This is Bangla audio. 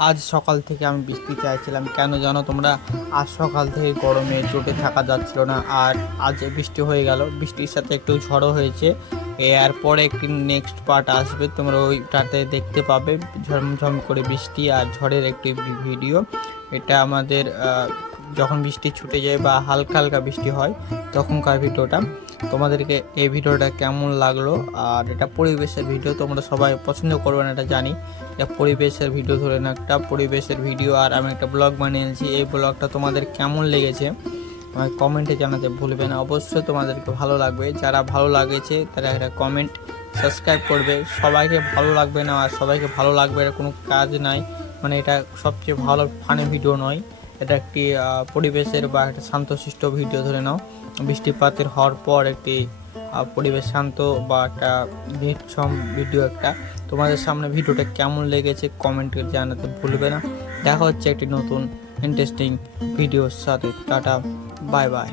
আজ সকাল থেকে আমি বৃষ্টি চাইছিলাম, কেন জানো তোমরা? আজ সকাল থেকে গরমে চোটে থাকা যাচ্ছিল না, আর আজ বৃষ্টি হয়ে গেল। বৃষ্টির সাথে একটু ঝড়ও হয়েছে। এরপরে একটি নেক্সট পার্ট আসবে, তোমরা ওইটাতে দেখতে পাবে ঝমঝম করে বৃষ্টি আর ঝড়ের একটি ভিডিও। এটা আমাদের যখন বৃষ্টি ছুটে যায় বা হালকা হালকা বৃষ্টি হয় তখনকার ভিডিওটা। তোমাদেরকে এই ভিডিওটা কেমন লাগলো? আর এটা পরিবেশের ভিডিও, তোমরা সবাই পছন্দ করবে না এটা জানি। এটা পরিবেশের ভিডিও, ধরে না একটা পরিবেশের ভিডিও। আর আমি একটা ব্লগ বানিয়েছি, এই ব্লগটা তোমাদের কেমন লেগেছে আমাকে কমেন্টে জানাতে ভুলবে না। অবশ্যই তোমাদেরকে ভালো লাগবে, যারা ভালো লাগেছে তারা একটা কমেন্ট, সাবস্ক্রাইব করবে। সবাইকে ভালো লাগবে না আর সবাইকে ভালো লাগবে এটা কোনো কাজ নাই, মানে এটা সবচেয়ে ভালো ফানি ভিডিও নয়। এটা একটি পরিবেশের বা একটা শান্তশিষ্ট ভিডিও, ধরে নাও বৃষ্টিপাতের হওয়ার পর একটি পরিবেশ শান্ত বা একটা নির্ঝম ভিডিও একটা। তোমাদের সামনে ভিডিওটা কেমন লেগেছে কমেন্টে জানাতে ভুলবে না। দেখা হচ্ছে একটি নতুন ইন্টারেস্টিং ভিডিওর সাথে। Tata, bye bye.